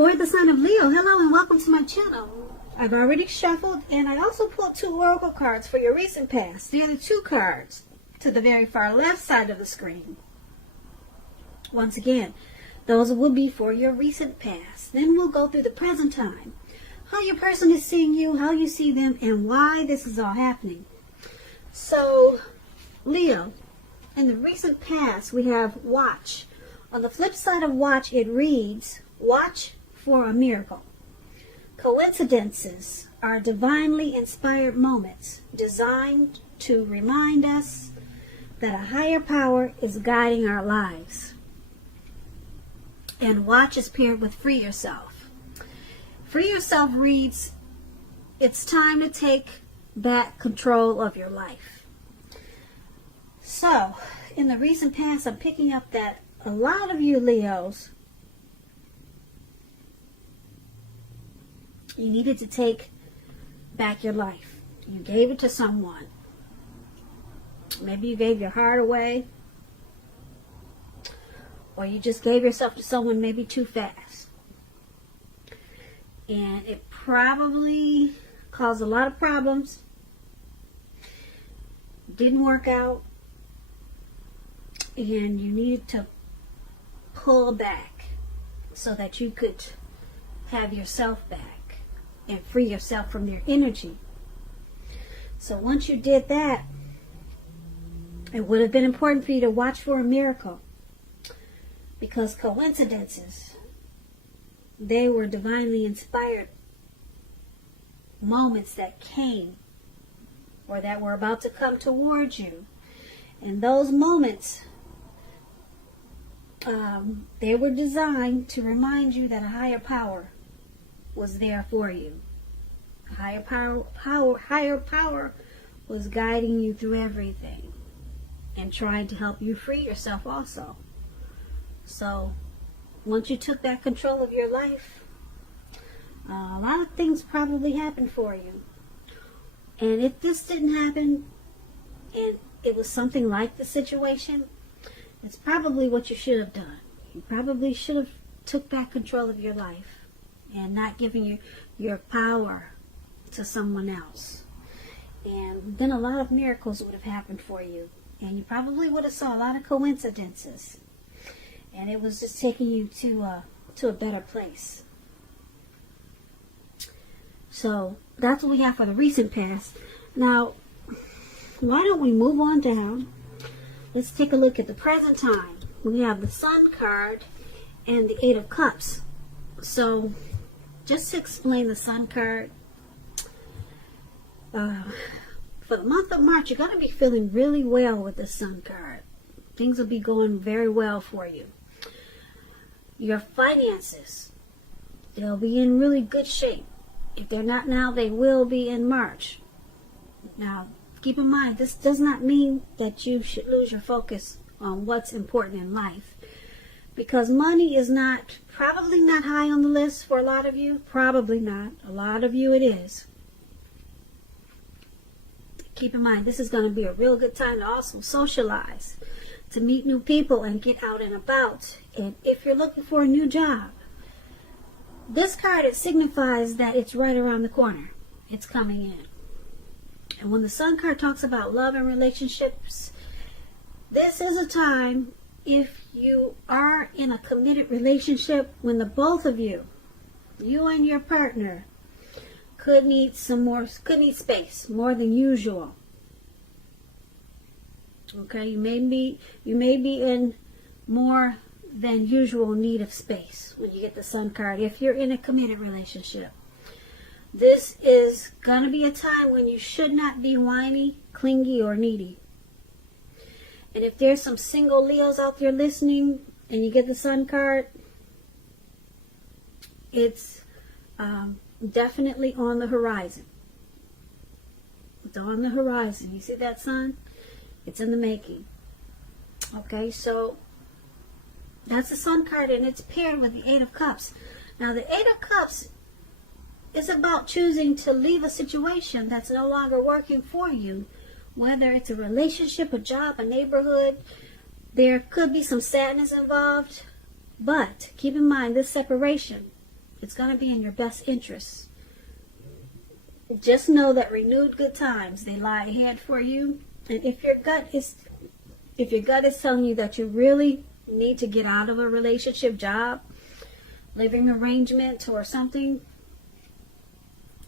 For the sign of Leo, hello and welcome to my channel. I've already shuffled and I also pulled 2 oracle cards for your recent past. They're the 2 cards to the very far left side of the screen. Once again, those will be for your recent past. Then we'll go through the present time, how your person is seeing you, how you see them, and why this is all happening. So, Leo, in the recent past, we have watch. On the flip side of watch, it reads, watch for a miracle. Coincidences are divinely inspired moments designed to remind us that a higher power is guiding our lives. And watch is paired with free yourself. Free yourself reads, it's time to take back control of your life. So, in the recent past, I'm picking up that a lot of you Leos, you needed to take back your life. You gave it to someone. Maybe you gave your heart away. Or you just gave yourself to someone maybe too fast. And it probably caused a lot of problems. Didn't work out. And you needed to pull back so that you could have yourself back and free yourself from your energy. So once you did that, it would have been important for you to watch for a miracle, because coincidences, they were divinely inspired moments that came or that were about to come towards you. And those moments, they were designed to remind you that a higher power was there for you. Higher power was guiding you through everything and trying to help you free yourself also. So once you took back control of your life, a lot of things probably happened for you. And if this didn't happen and it was something like the situation, it's probably what you should have done. You probably should have took back control of your life and not giving your power to someone else. And then a lot of miracles would have happened for you. And you probably would have saw a lot of coincidences. And it was just taking you to a better place. So that's what we have for the recent past. Now, why don't we move on down? Let's take a look at the present time. We have the Sun card and the 8 of Cups. So, just to explain the Sun card, for the month of March, you're going to be feeling really well with the Sun card. Things will be going very well for you. Your finances, they'll be in really good shape. If they're not now, they will be in March. Now, keep in mind, this does not mean that you should lose your focus on what's important in life. Because money is probably not high on the list for a lot of you. Probably not. A lot of you it is. Keep in mind, this is going to be a real good time to also socialize, to meet new people and get out and about. And if you're looking for a new job, this card, it signifies that it's right around the corner. It's coming in. And when the Sun card talks about love and relationships, this is a time, if you are in a committed relationship, when the both of you and your partner, could need space more than usual. Okay, you may be in more than usual need of space when you get the Sun card, if you're in a committed relationship. This is going to be a time when you should not be whiny, clingy, or needy. And if there's some single Leos out there listening and you get the Sun card, it's definitely on the horizon. It's on the horizon. You see that Sun? It's in the making. Okay, so that's the Sun card, and it's paired with the 8 of Cups. Now, the 8 of Cups is about choosing to leave a situation that's no longer working for you, whether it's a relationship, a job, a neighborhood. There could be some sadness involved, but keep in mind this separation It's going to be in your best interest. Just know that renewed good times, they lie ahead for you. And if your gut is telling you that you really need to get out of a relationship, job, living arrangement, or something,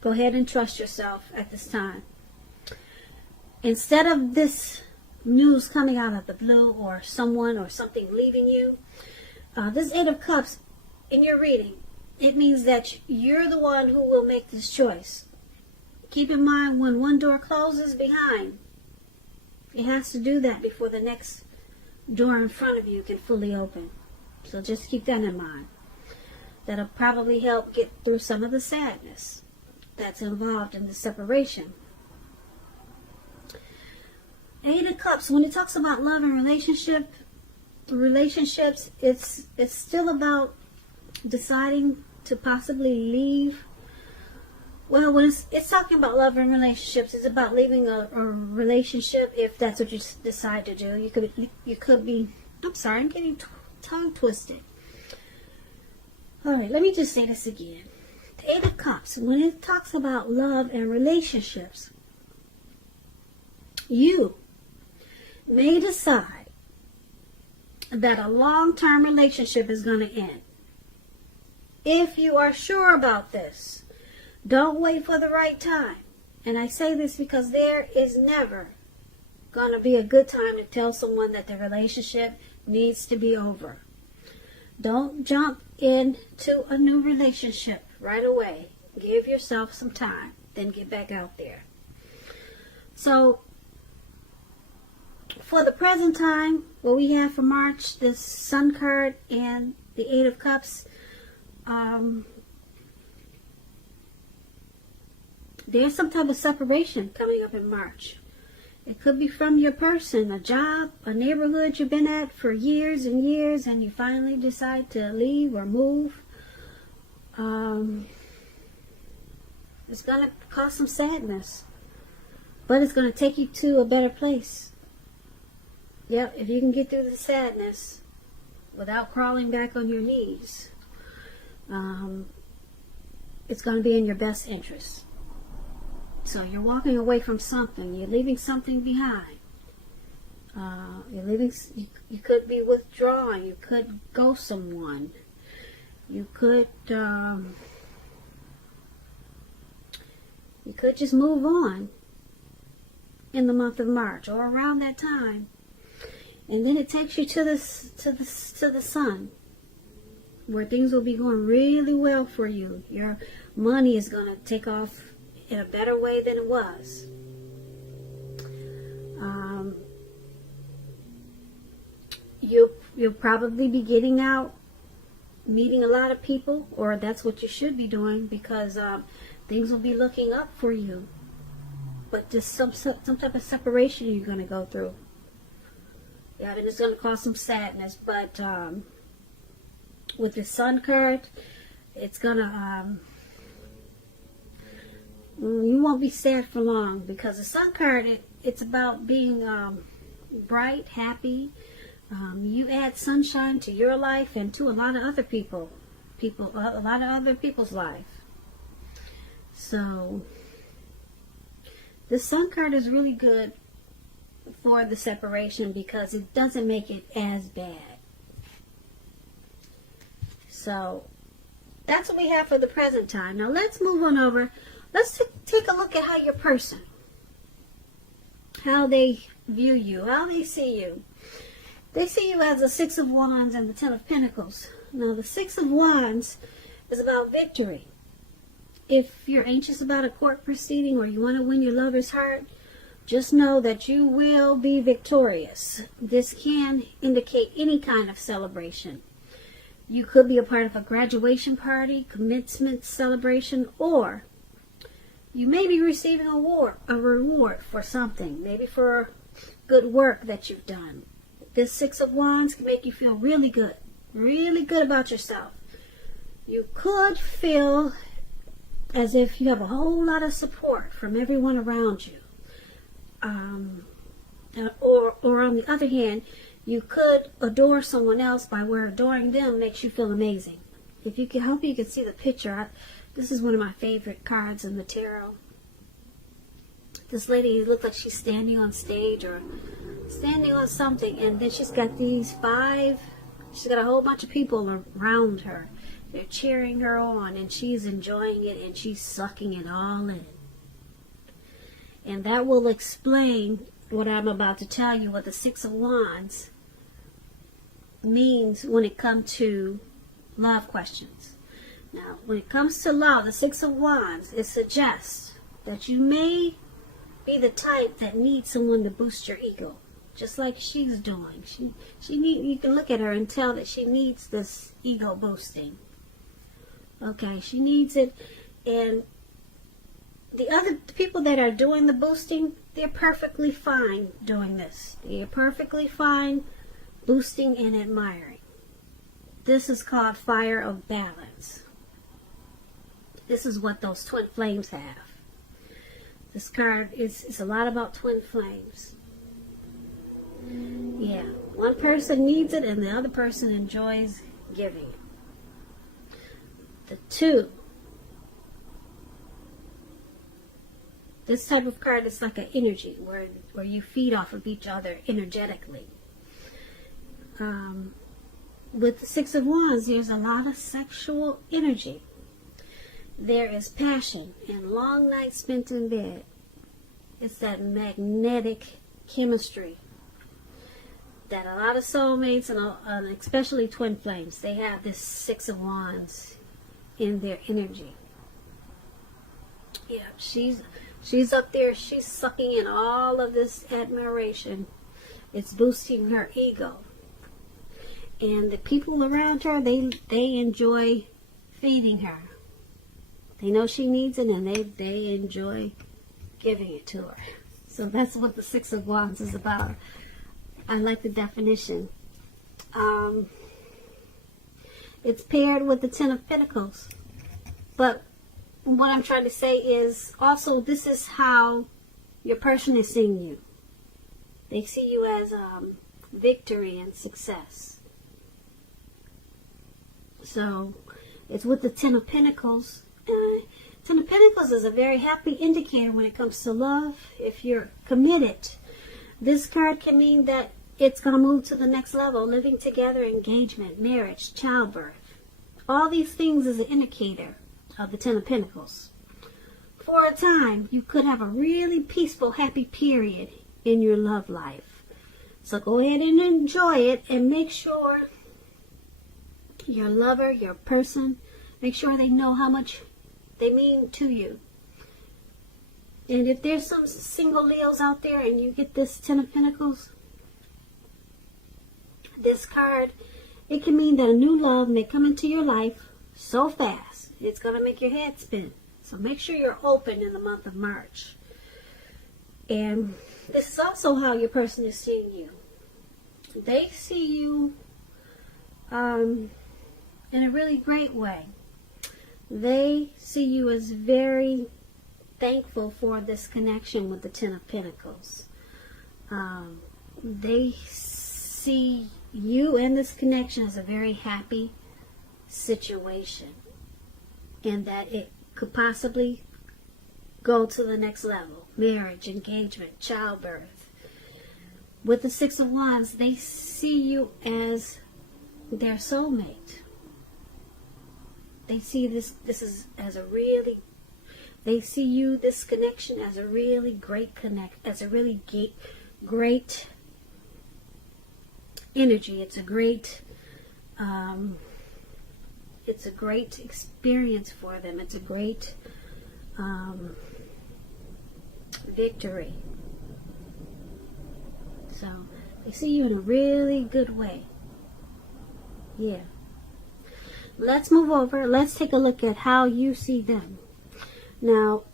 go ahead and trust yourself at this time. Instead of this news coming out of the blue, or someone or something leaving you, this Eight of Cups in your reading, it means that you're the one who will make this choice. Keep in mind, when one door closes behind, it has to do that before the next door in front of you can fully open. So just keep that in mind. That'll probably help get through some of the sadness that's involved in the separation. Eight of Cups, when it talks about love and relationships, it's still about deciding to possibly leave. Well, when it's talking about love and relationships, it's about leaving a relationship if that's what you decide to do. You could be, I'm sorry, I'm getting tongue twisted. All right, let me just say this again. The Eight of Cups, when it talks about love and relationships, you may decide that a long-term relationship is going to end. If you are sure about this, don't wait for the right time. And I say this because there is never going to be a good time to tell someone that the relationship needs to be over. Don't jump into a new relationship right away. Give yourself some time, then get back out there. So, for the present time, what we have for March, this Sun card and the Eight of Cups, there's some type of separation coming up in March. It could be from your person, a job, a neighborhood you've been at for years and years, and you finally decide to leave or move. It's going to cause some sadness, but it's going to take you to a better place. Yep, if you can get through the sadness without crawling back on your knees, it's going to be in your best interest. So you're walking away from something. You're leaving something behind. You could be withdrawing. You could ghost someone. You could just move on in the month of March or around that time, and then it takes you to the Sun, where things will be going really well for you. Your money is going to take off in a better way than it was. You'll probably be getting out, meeting a lot of people, or that's what you should be doing, because things will be looking up for you. But just some type of separation you're going to go through. Yeah, and it's going to cause some sadness. But with the Sun card, it's going to... you won't be sad for long, because the Sun card, it's about being bright, happy. You add sunshine to your life and to a lot of other a lot of other people's life. So the Sun card is really good for the separation, because it doesn't make it as bad. So that's what we have for the present time. Now let's move on over. Let's take a look at how your person, how they view you, how they see you. They see you as the Six of Wands and the Ten of Pentacles. Now, the Six of Wands is about victory. If you're anxious about a court proceeding, or you want to win your lover's heart, just know that you will be victorious. This can indicate any kind of celebration. You could be a part of a graduation party, commencement celebration, or you may be receiving a reward for something, maybe for good work that you've done. This Six of Wands can make you feel really good about yourself. You could feel as if you have a whole lot of support from everyone around you. Or on the other hand, you could adore someone else by where adoring them makes you feel amazing. If you can, hope you can see the picture. This is one of my favorite cards in the tarot. This lady looked like she's standing on stage or standing on something, and then she's got she's got a whole bunch of people around her. They're cheering her on, and she's enjoying it, and she's sucking it all in. And that will explain what I'm about to tell you, what the Six of Wands means when it comes to love questions. Now, when it comes to love, the Six of Wands, it suggests that you may be the type that needs someone to boost your ego, just like she's doing. You can look at her and tell that she needs this ego boosting. Okay, she needs it. And the people that are doing the boosting, they're perfectly fine doing this. They're perfectly fine boosting and admiring. This is called fire of balance. This is what those twin flames have. This card is a lot about twin flames. Yeah, one person needs it and the other person enjoys giving it. The two. This type of card is like an energy where you feed off of each other energetically. With the Six of Wands, there's a lot of sexual energy. There is passion and long nights spent in bed. It's that magnetic chemistry that a lot of soulmates and especially twin flames, they have this Six of Wands in their energy. Yeah, she's up there, she's sucking in all of this admiration. It's boosting her ego. And the people around her, they enjoy feeding her. They know she needs it, and they enjoy giving it to her. So that's what the Six of Wands is about. I like the definition. It's paired with the Ten of Pentacles. But what I'm trying to say is also this is how your person is seeing you. They see you as victory and success. So it's with the Ten of Pentacles. Ten of Pentacles is a very happy indicator when it comes to love. If you're committed, this card can mean that it's going to move to the next level. Living together, engagement, marriage, childbirth. All these things is an indicator of the Ten of Pentacles. For a time, you could have a really peaceful, happy period in your love life. So go ahead and enjoy it, and make sure your lover, your person, make sure they know how much they mean to you. And if there's some single Leos out there and you get this Ten of Pentacles, this card, it can mean that a new love may come into your life so fast, it's going to make your head spin. So make sure you're open in the month of March. And this is also how your person is seeing you. They see you in a really great way. They see you as very thankful for this connection with the Ten of Pentacles. They see you and this connection as a very happy situation, and that it could possibly go to the next level. Marriage, engagement, childbirth. With the Six of Wands, they see you as their soulmate. They see this as a really, they see you, this connection, as a really great as a really great energy. It's a great experience for them. It's a great victory. So they see you in a really good way. Yeah. Let's move over. Let's take a look at how you see them. Now,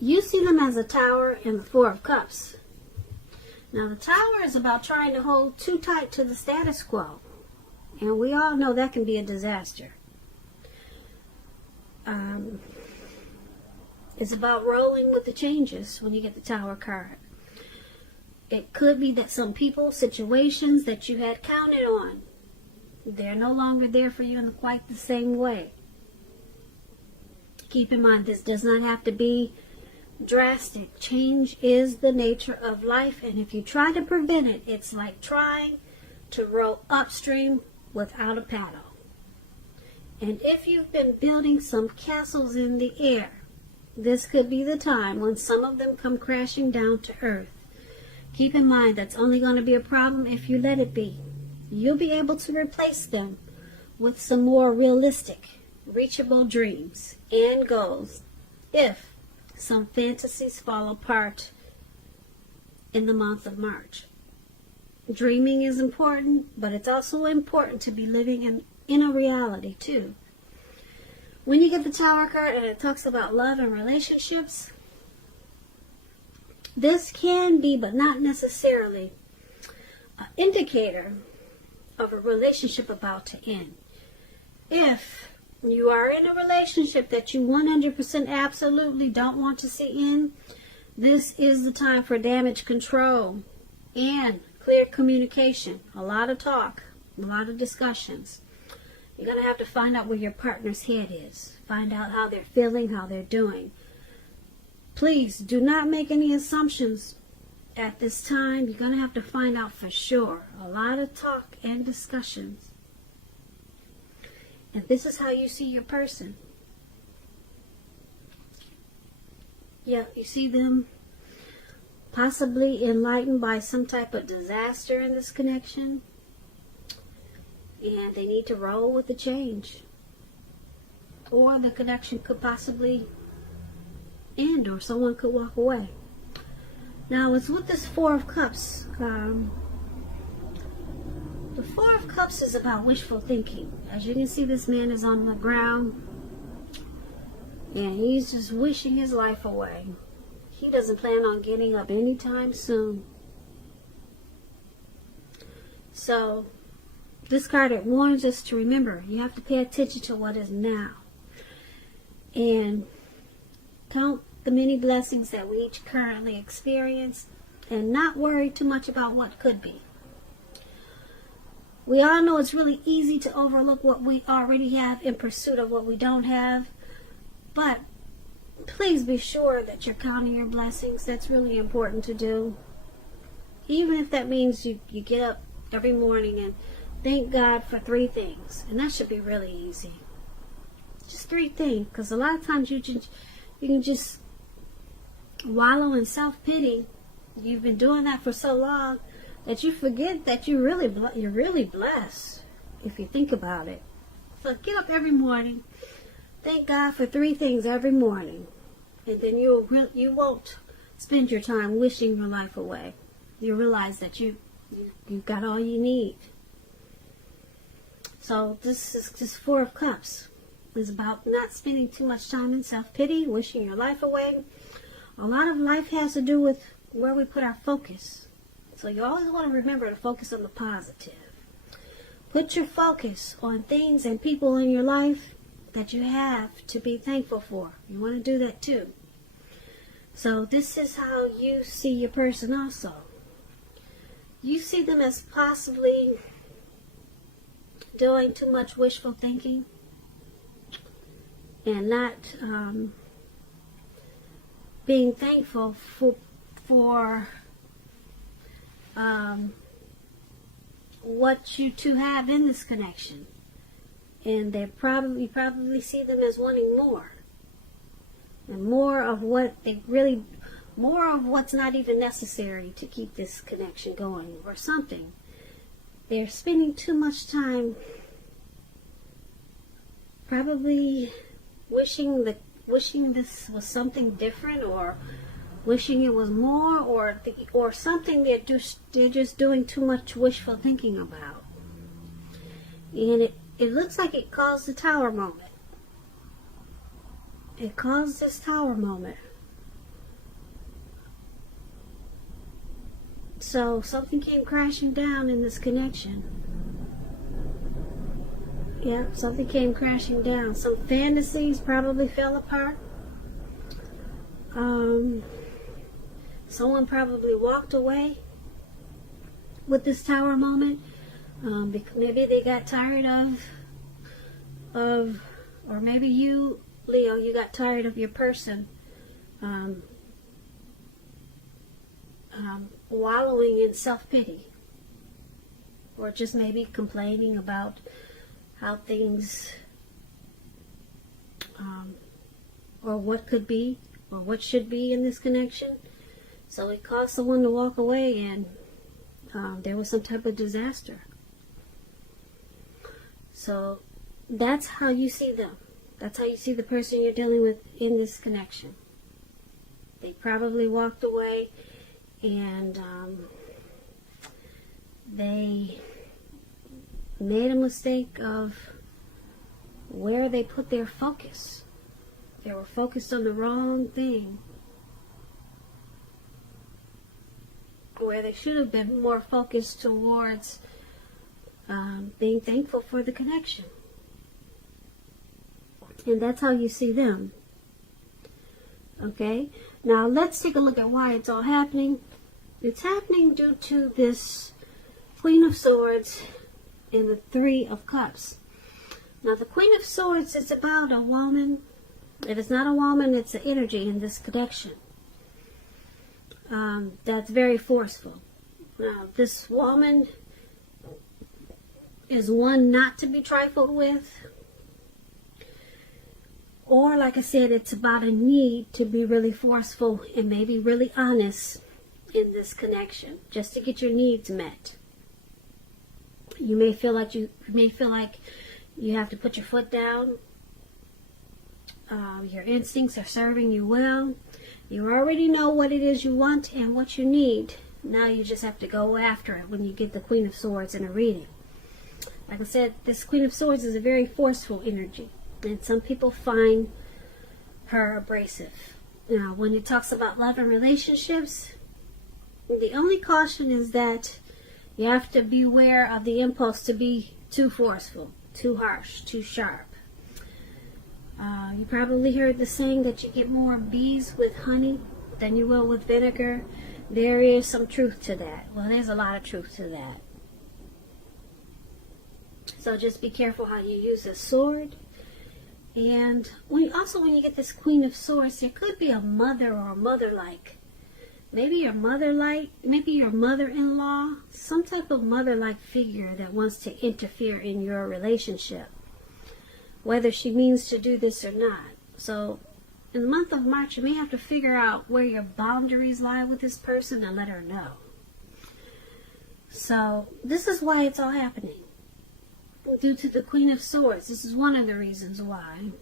you see them as a Tower and the Four of Cups. Now, the Tower is about trying to hold too tight to the status quo. And we all know that can be a disaster. It's about rolling with the changes when you get the Tower card. It could be that some people, situations that you had counted on, They're no longer there for you in quite the same way. Keep in mind, this does not have to be drastic. Change is the nature of life, and if you try to prevent it, it's like trying to row upstream without a paddle. And if you've been building some castles in the air, this could be the time when some of them come crashing down to earth. Keep in mind, that's only going to be a problem if you let it be. You'll be able to replace them with some more realistic, reachable dreams and goals if some fantasies fall apart in the month of March. Dreaming is important, but it's also important to be living in a reality too. When you get the Tower card and it talks about love and relationships, this can be, but not necessarily, an indicator of a relationship about to end. If you are in a relationship that you 100% absolutely don't want to see end, this is the time for damage control and clear communication. A lot of talk, a lot of discussions. You're going to have to find out where your partner's head is. Find out how they're feeling, how they're doing. Please do not make any assumptions at this time. You're going to have to find out for sure. A lot of talk and discussions. And this is how you see your person. Yeah, you see them possibly enlightened by some type of disaster in this connection. And they need to roll with the change. Or the connection could possibly end, or someone could walk away. Now, it's with this Four of Cups. The Four of Cups is about wishful thinking. As you can see, this man is on the ground. And he's just wishing his life away. He doesn't plan on getting up anytime soon. So, this card, it warns us to remember, you have to pay attention to what is now. And count the many blessings that we each currently experience and not worry too much about what could be. We all know it's really easy to overlook what we already have in pursuit of what we don't have. But please be sure that you're counting your blessings. That's really important to do. Even if that means you get up every morning and thank God for 3 things. And that should be really easy. Just 3 things. Because a lot of times you can just wallow in self-pity. You've been doing that for so long that you forget that you're really blessed if you think about it. So get up every morning. Thank God for 3 things every morning. And then you won't spend your time wishing your life away. You realize that you've got all you need. So this Four of Cups is about not spending too much time in self-pity, wishing your life away. A lot of life has to do with where we put our focus. So you always want to remember to focus on the positive. Put your focus on things and people in your life that you have to be thankful for. You want to do that too. So this is how you see your person also. You see them as possibly doing too much wishful thinking and not being thankful for what you two have in this connection. And you probably see them as wanting more. And more of what's not even necessary to keep this connection going or something. They're spending too much time probably wishing this was something different, or wishing it was more, or something they're just doing too much wishful thinking about. And it looks like it caused the Tower moment. It caused this Tower moment. So something came crashing down in this connection. Yeah, something came crashing down. Some fantasies probably fell apart. Someone probably walked away with this Tower moment. Maybe they got tired or maybe you, Leo, you got tired of your person wallowing in self-pity, or just maybe complaining about how things, or what could be, or what should be in this connection. So it caused someone to walk away, and there was some type of disaster. So that's how you see them. That's how you see the person you're dealing with in this connection. They probably walked away, and they made a mistake of where they put their focus. They were focused on the wrong thing, where they should have been more focused towards being thankful for the connection. And that's how you see them. Okay? Now let's take a look at why it's all happening. It's happening due to this Queen of Swords and the Three of Cups. Now the Queen of Swords is about a woman. If it's not a woman, it's an energy in this connection. That's very forceful. Now this woman is one not to be trifled with. Or, like I said, it's about a need to be really forceful and maybe really honest in this connection, just to get your needs met. You may feel like you have to put your foot down. Your instincts are serving you well. You already know what it is you want and what you need. Now you just have to go after it when you get the Queen of Swords in a reading. Like I said, this Queen of Swords is a very forceful energy. And some people find her abrasive. Now, when it talks about love and relationships, the only caution is that you have to beware of the impulse to be too forceful, too harsh, too sharp. You probably heard the saying that you get more bees with honey than you will with vinegar. There is some truth to that. Well, there's a lot of truth to that. So just be careful how you use a sword. And when you get this Queen of Swords, there could be a mother or a mother-like. Maybe your mother-like, maybe your mother-in-law, some type of mother-like figure that wants to interfere in your relationship, whether she means to do this or not. So in the month of March, you may have to figure out where your boundaries lie with this person and let her know. So this is why it's all happening. Due to the Queen of Swords. This is one of the reasons why.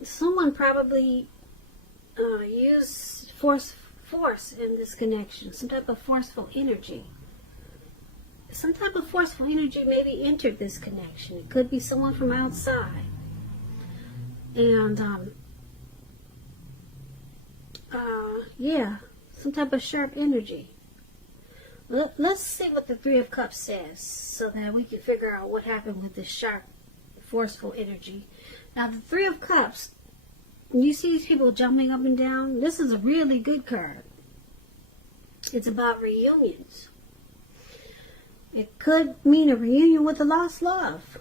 Someone probably used force in this connection. Some type of forceful energy. Some type of forceful energy maybe entered this connection. It could be someone from outside. And, some type of sharp energy. Let's see what the Three of Cups says so that we can figure out what happened with this sharp, forceful energy. Now, the Three of Cups, you see these people jumping up and down? This is a really good card. It's about reunions. It could mean a reunion with a lost love.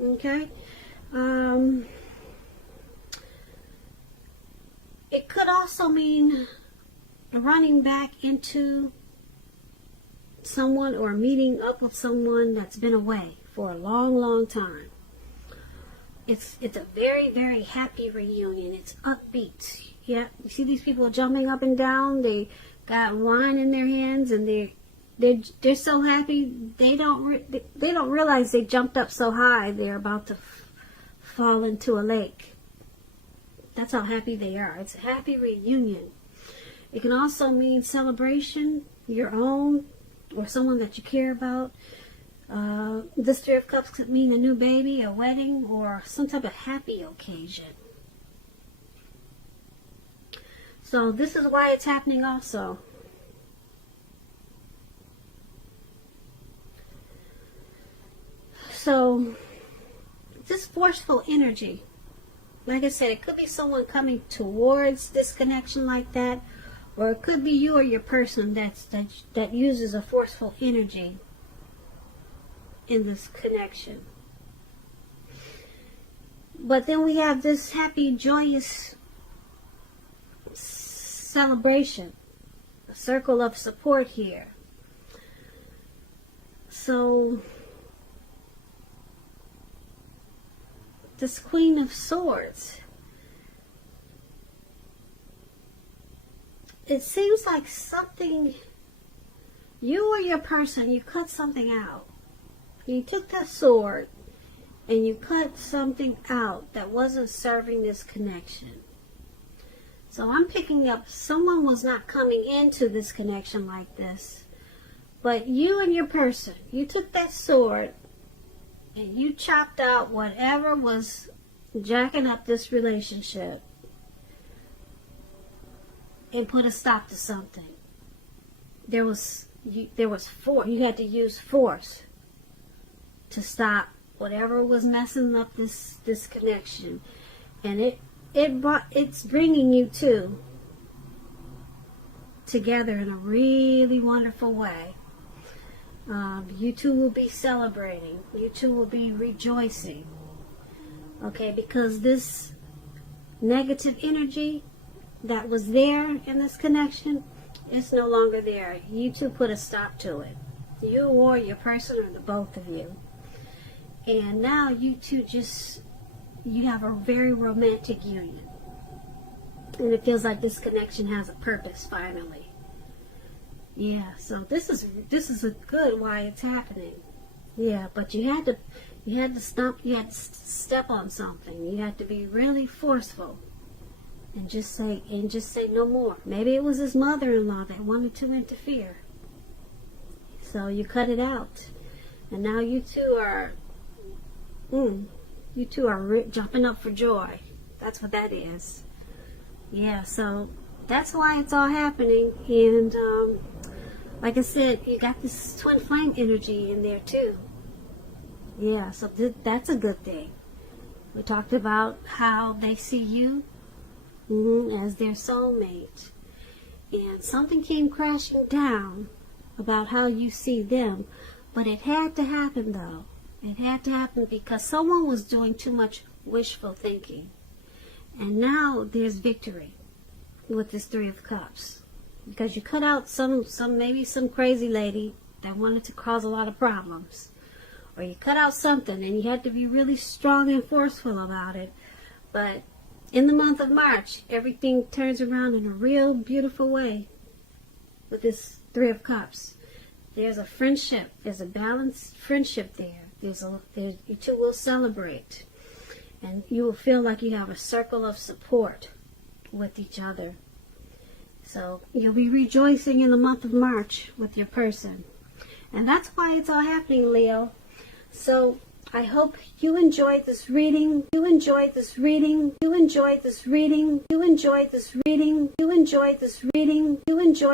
Okay. It could also mean running back into someone or meeting up with someone that's been away for a long, long time. It's a very, very happy reunion. It's upbeat. Yeah, you see these people jumping up and down. They got wine in their hands, and they're so happy. They don't realize they jumped up so high they're about to fall into a lake. That's how happy they are. It's a happy reunion. It can also mean celebration, your own, or someone that you care about. This Three of Cups could mean a new baby, a wedding, or some type of happy occasion. So this is why it's happening also. So this forceful energy, like I said, it could be someone coming towards this connection like that, Or it could be you or your person that uses a forceful energy in this connection. But then we have this happy, joyous celebration, a circle of support here. So this Queen of Swords, it seems like something, you or your person, you cut something out. You took that sword and you cut something out that wasn't serving this connection. So I'm picking up someone was not coming into this connection like this. But you and your person, you took that sword and you chopped out whatever was jacking up this relationship and put a stop to something. There was force. You had to use force to stop whatever was messing up this connection, and it's bringing you two together in a really wonderful way. You two will be celebrating. You two will be rejoicing. Okay, because this negative energy that was there in this connection is no longer there. You two put a stop to it. You or your person, or the both of you. And now you two you have a very romantic union. And it feels like this connection has a purpose finally. Yeah, so this is a good why it's happening. Yeah, but you had to step on something. You had to be really forceful and just say no more. Maybe it was his mother-in-law that wanted to interfere. So you cut it out. And now you two are jumping up for joy. That's what that is. Yeah, so that's why it's all happening. And like I said, you got this twin flame energy in there too. Yeah, so that's a good thing. We talked about how they see you as their soulmate. And something came crashing down about how you see them. But it had to happen though. It had to happen because someone was doing too much wishful thinking. And now there's victory with this Three of Cups. Because you cut out maybe some crazy lady that wanted to cause a lot of problems. Or you cut out something and you had to be really strong and forceful about it. But in the month of March, everything turns around in a real beautiful way with this Three of Cups. There's a friendship. There's a balanced friendship there. You two will celebrate. And you will feel like you have a circle of support with each other. So you'll be rejoicing in the month of March with your person. And that's why it's all happening, Leo. So I hope you enjoyed this reading. You enjoyed this reading. You enjoyed this reading. You enjoyed this reading. You enjoyed this reading. You enjoyed